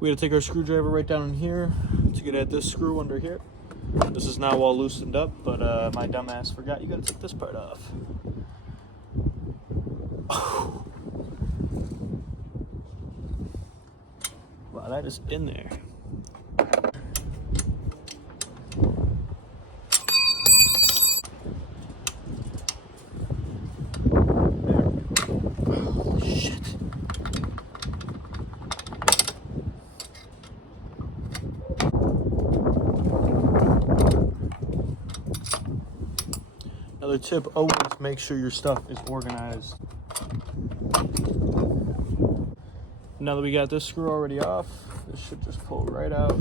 We gotta take our screwdriver right down in here to get at this screw under here. This is now all loosened up, but my dumbass forgot you gotta take this part off. Wow, that is in there. Holy shit. Another tip, always make sure your stuff is organized. Now that we got this screw already off, this should just pull right out.